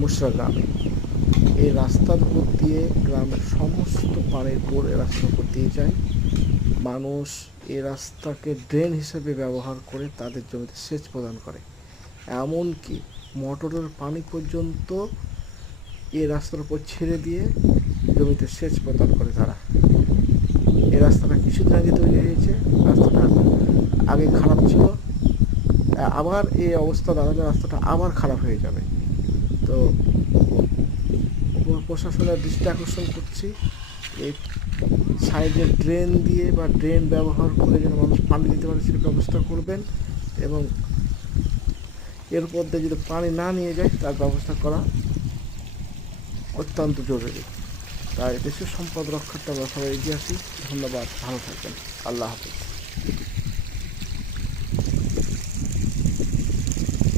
মিশ্রা গ্রামে। এই রাস্তার উপর দিয়ে গ্রামের সমস্ত পানির টোর এই রাস্তার উপর দিয়ে যায়। মানুষ এ রাস্তাকে ড্রেন হিসেবে ব্যবহার করে তাদের জমিতে সেচ প্রদান করে। এমনকি মোটরের পানি পর্যন্ত এ রাস্তার উপর ছেড়ে দিয়ে জমিতে সেচ প্রদান করে তারা। এই রাস্তাটা কিছুদিন আগে তৈরি হয়েছে। রাস্তাটা আগে খারাপ ছিল। আবার এই অবস্থা দাঁড়ালে রাস্তাটা আবার খারাপ হয়ে যাবে। তো প্রশাসনের দৃষ্টি আকর্ষণ করছি। এই সাইডে ড্রেন দিয়ে বা ড্রেন ব্যবহার করে যেন মানুষ পানি দিতে পারে সেই ব্যবস্থা করবেন এবং এর দিয়ে যদি পানি না নিয়ে যায় তার ব্যবস্থা করা অত্যন্ত জরুরি। তাই দেশের সম্পদ রক্ষার্থে আমরা সবাই এগিয়ে আসি ধন্যবাদ। ভালো থাকবেন। আল্লাহ হাফিজ।